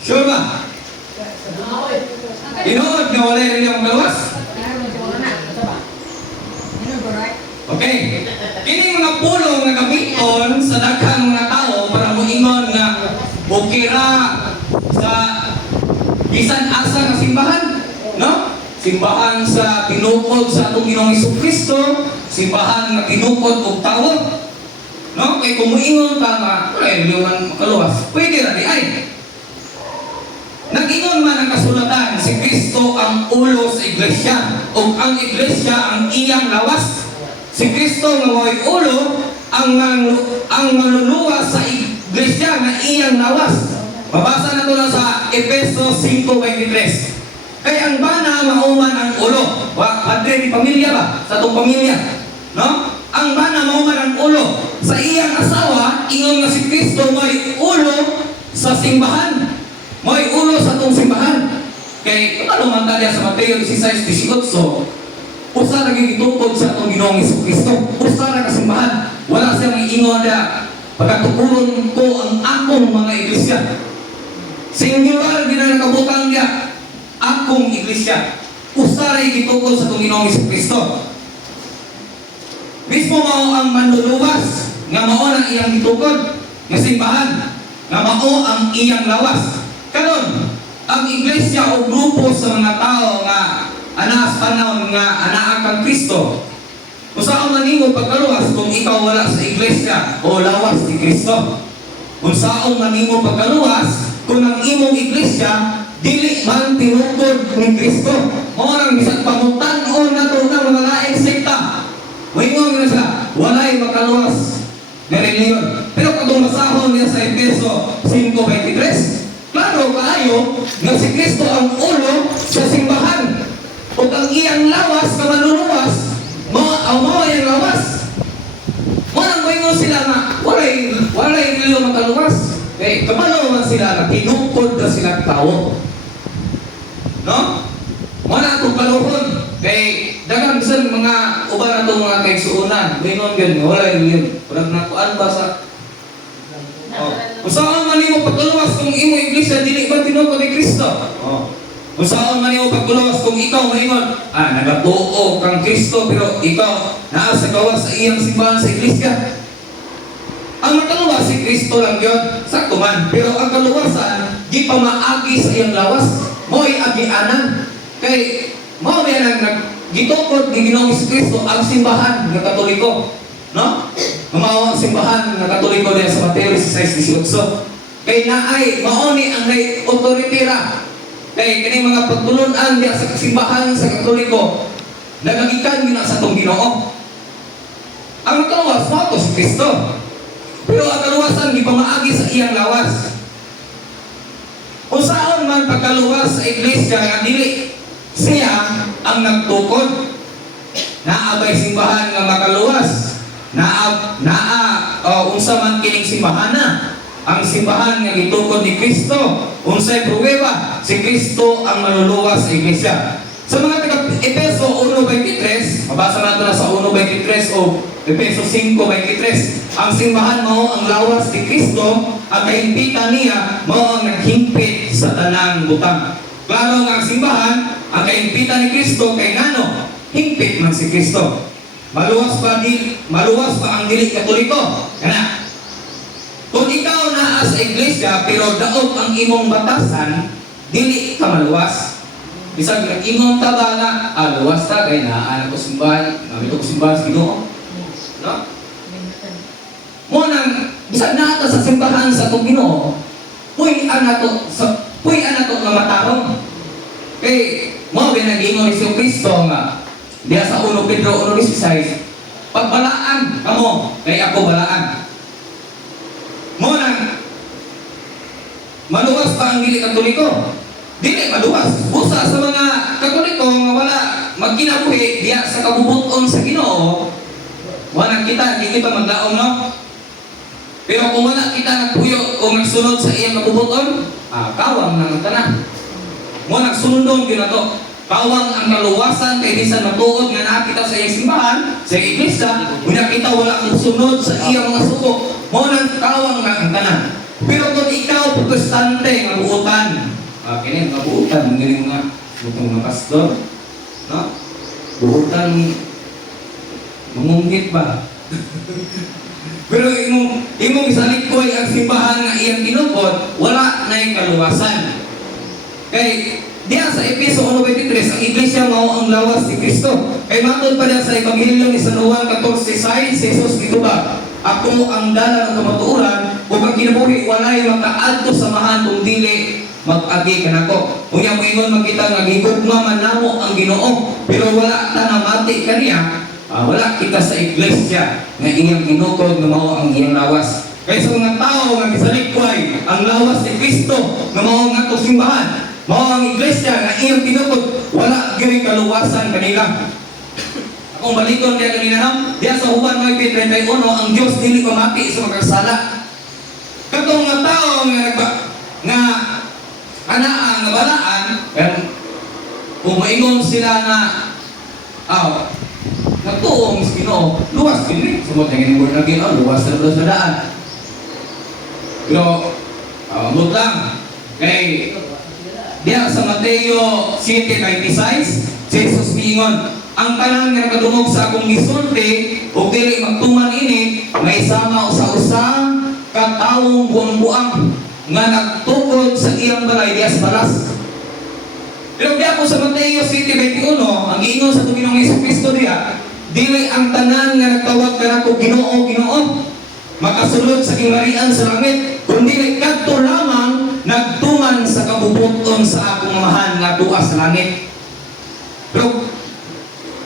Sure ba? Tinuod nga wala rin yung gawas? Okay. Kini mga pulong nga gamiton sa daghang mga tao para moingon nga okay ra sa bisan asa nga simbahan, no? Simbahan sa tinukod sa atong Ginoong Hesukristo, simbahan nga tinukod og tawo. No? Kay kung moingon ka nga, ay liwan makaluwas, pwede ra di ay. Nag-ingon man ang kasulatan, si Kristo ang ulo sa iglesia, o ang iglesia ang iyang lawas. Si Kristo nga mo'y ulo, ang manluluwas sa iglesia nga iyang lawas. Mabasa na ito lang sa Efeso 5:23. Kaya ang bana mauman ang ulo. Padre di pamilya ba? Sa itong pamilya. No? Ang bana mauman ang ulo. Sa iyang asawa, ingon nga si Kristo mo'y ulo sa simbahan. Mo'y ulo sa itong simbahan. Kaya kapalo man tayo sa Mateo 16:18, usa naging itukod sa itong Ginoong Hesukristo. Usa na kasimbahan. Wala siyang iingon na pagkatukulon ko ang akong mga iglesia. Singular din na nakabutang niya. Akong iglesia. Usa rin itukod sa itong Ginoong Hesukristo. Mismo mao ang manluluwas nga mao ang iyang itukod nga simbahan. Nga mao ang iyang lawas. Karon, ang iglesia o grupo sa mga tao nga ana sa panahon nga anaa kang Kristo. Kung saan man nimo pagkaluwas kung ikaw wala sa iglesia o lawas ni Kristo. Kung saan man nimo pagkaluwas kung ang imong iglesia dili man tinukod ni Kristo. Mao nang bisag pangutan-on nato ng mga laing sekta. Moingon na sila, walay makaluwas na reliyon. Pero kung masahon niya sa Efeso 5:23, klaro kaayo nga si Kristo ang ulo sa simbahan. O ang iyang lawas na manluluwas, mao iyang lawas. Manang moingon sila na walay reliyon makaluwas. Kaya kapalo man sila na tinukod na silang tao. No? Mana itong kaluhon. Kay dagang bisan mga uban na itong mga kaigsuunan. Moingon ganyan, walay reliyon. Parang nakuan ba sa kung saan man imo pagkaluwas kung imo iglesia dili ba tinukod ni Kristo? Kung saan man imo pagkaluwas kung ikaw maingon, nagatuo kang Kristo pero ikaw naa sa gawas sa iyang simbahan sa iglesia. Ang makaluwas si Kristo lang yun, sakto man. Pero ang kaluwasan, di pa maagi sa iyang lawas. Mo'y agianan. Kay, mo yan ang naggitukod ni Ginoong Kristo ang simbahan ng Katoliko. No? Gumawa ang simbahan ng Katoliko niya sa Mateo 16:18. Kay naay, maoni ang may otoritera. Kay kini mga pagtulunan niya sa simbahan sa Katoliko, nagagikan nila sa itong Ginoo. Ang kaluwas mo si Kristo. Pero ang kaluwasan, di pa maagi sa iyang lawas. Kung saan man pagkaluwas sa iglesia, nga dili siya ang nagtukod. Naabay simbahan nga makaluwas. Unsa man kining simbahan na. Ang simbahan nga gitukod ni Kristo. Unsay pruweba? Si Kristo ang manluluwas sa iglesia. Sa mga taga-Efeso 1:23, mabasa natin na sa 1:23 o Efeso 5:23, ang simbahan mo ang lawas ni Kristo, ang kahimpitan niya mo ang naghimpit sa tanang butang. Klaro nga ang simbahan, ang kahimpitan ni Kristo kay ngano, himpit man si Kristo. Maluwas pa ang dili Katoliko. Kana. Kung ikaw naa sa iglesia pero daot ang imong batasan, dili ka maluwas. Bisag nag-ingon ta ba na luwas ta kay naa ko simbahan, namito ko simbahan sa Ginoo. No? Mo nang bisag naa ta sa simbahan sa atong Ginoo, puy anato nga matarong. Kay mo binag-ingon ni Kristo nga diya sa 1 Pedro 1:16, pagbalaan kamo kay ako balaan. Mo nang maluwas pa ang dili Katoliko. Dili maluwas. Busa sa mga Katoliko nga wala magkinabuhi diya sa kabubuton sa Ginoo. Wala kita, di kita maglaom, no? Pero kung wala kita nagpuyo o nagsunod sa iyang kabubuton, kawang nang tanan. Mo nagsunod gyud nato. Kawang ang kaluwasan kay bisan matuod nga nakita sa iyang simbahan, sa iglesia, unya kita wala kang sunod sa iyang mga suko. Mo nang kawang na ang tanan. Pero kung ikaw protestante nga buutan, kini nga buutan, galing nga butong mga pastor, no? Buutan mangunggit ba? Pero imong isalikoy ang simbahan nga iyang tinukod, wala na yung kaluwasan. Kay diya sa Efeso 1:23, ang iglesia mao ang lawas ni Kristo. Kay matod pa diya sa Ebanghelyo ni San Juan 14:6, Jesus gituba, ako ang dalan ng kamatuoran, ug ang kinabuhi walay makaadto sa mahan kung dili mag-agi kanako. Unya moingon makita nga gigugma man namo ang Ginoo, pero wala ta namati kaniya. Wala kita sa iglesia nga iyang ginukod nga mao ang iyang lawas. Kaya sa mga tao nga misalikway ang lawas ni Kristo nga mao ang atong simbahan, mao ang iglesia nga iyang ginukod, wala gyud kaluwasan kanila. Akong baliton diya kanina no, diya sa Juan 9:31, ang Dios dili mamati sa magkasala. Katong mga tao nga anaa nga balaan, kung maingon sila na nagtuong sa Ginoo, luwas din sumot na ginibor na Ginoo, luwas na sa daan. Pero amot lang kay diya sa Mateo 7:26, Jesus miingon, ang tanan nga nakadungog sa akong gisulti ug dili magtuman ini may sama usa-usa ka tawong buang-buang nga nagtukod sa iyang balay diya sa balas. Pero diya po sa Mateo 7:21, ang giingon sa Ginoong Jesucristo diya, dili ang tanan nga nagtawag kanako Ginoo, Ginoo, makasulod sa kingharian sa langit, kundi kadto lamang nagtuman sa kabubuton sa akong amahan nga tuwa sa langit. Pero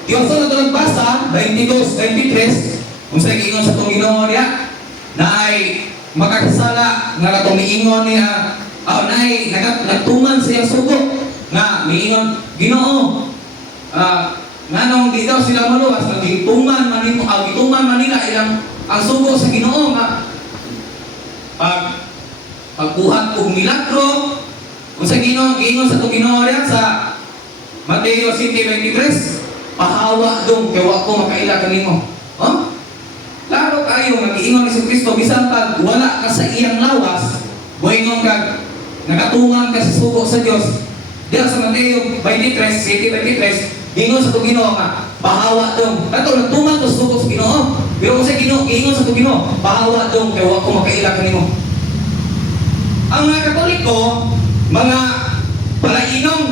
Dios na ito nagbasa, 22:23, kung sa giingon sa itong Ginoo niya, na ay makakasala nga katong miingon niya, na ay nagtuman sa iyang sugo, nga miingon, Ginoo, nganong di daw sila maluwas, nagituman man nila ilang ang sugo sa Ginoo nga pagbuhat og milagro, kung sa giingon sa itong Ginoo niya sa Mateo 7:23, pahawa dong kay wa ko makaila kanimo. Klaro kayo nga giingon ni Kristo bisan pag wala ka sa iyang lawas, moingon ka nakatungan ka sa sugo sa Dios. Diya sa Mateo 23:7-23, giingon sa Ginoo nga pahawa dong. Kato nagtuman to sa sugo sa Ginoo. Pero kung sa Ginoo giingon sa Ginoo, pahawa dong kay wa ko makaila kanimo. Ang mga Katoliko, mga palainom,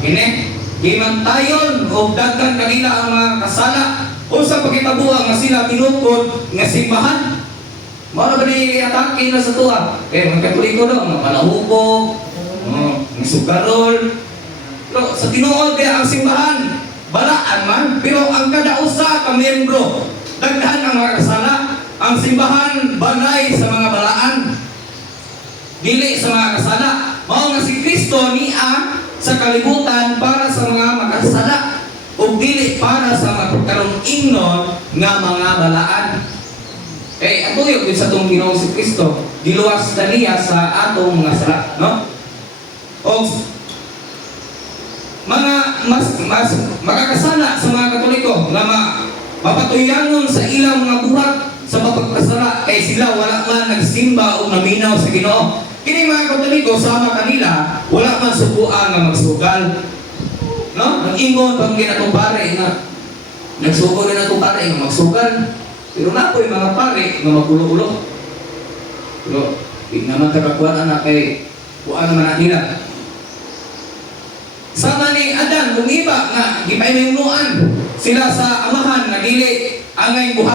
kini gimantayon o daghan kanila ang mga kasala o sa pagkitabuang nga sila tinukod nga simbahan. Mao ba ni atake na sa tuwa? Mga Katoliko do, mga palahubog, mga sugarol. Pero sa tinuod ang simbahan, balaan man, pero ang kada usa ka miyembro, daghan ang mga kasala. Ang simbahan banay sa mga balaan, dili sa mga kasala. Mao nga si Kristo niya sa kalibutan para sa mga makasala o dili para sa magkarong ingnon nga mga balaan. Kay atuyok din sa itong Ginoong si Kristo, diluwas na niya sa atong mga sala, no? O mga mas makakasala sa mga Katoliko nga mapatuyangon sa ilang mga buhat sa mapagkasala kay sila wala man nagsimba o naminaw sa Ginoo. Kini mga Katoliko sama kanila, wala man subuan nga magsugal. No? Nag-ingon pang ginatong pare nga nagsugo na natong pare nga magsugal. Pero na po yung mga pare nga magulo-ulo. Pero hindi naman kakakuan na kay kuan naman na nila. Sama ni Adan, kung iba nga gipainunuan sila sa amahan nga dili angay buhat.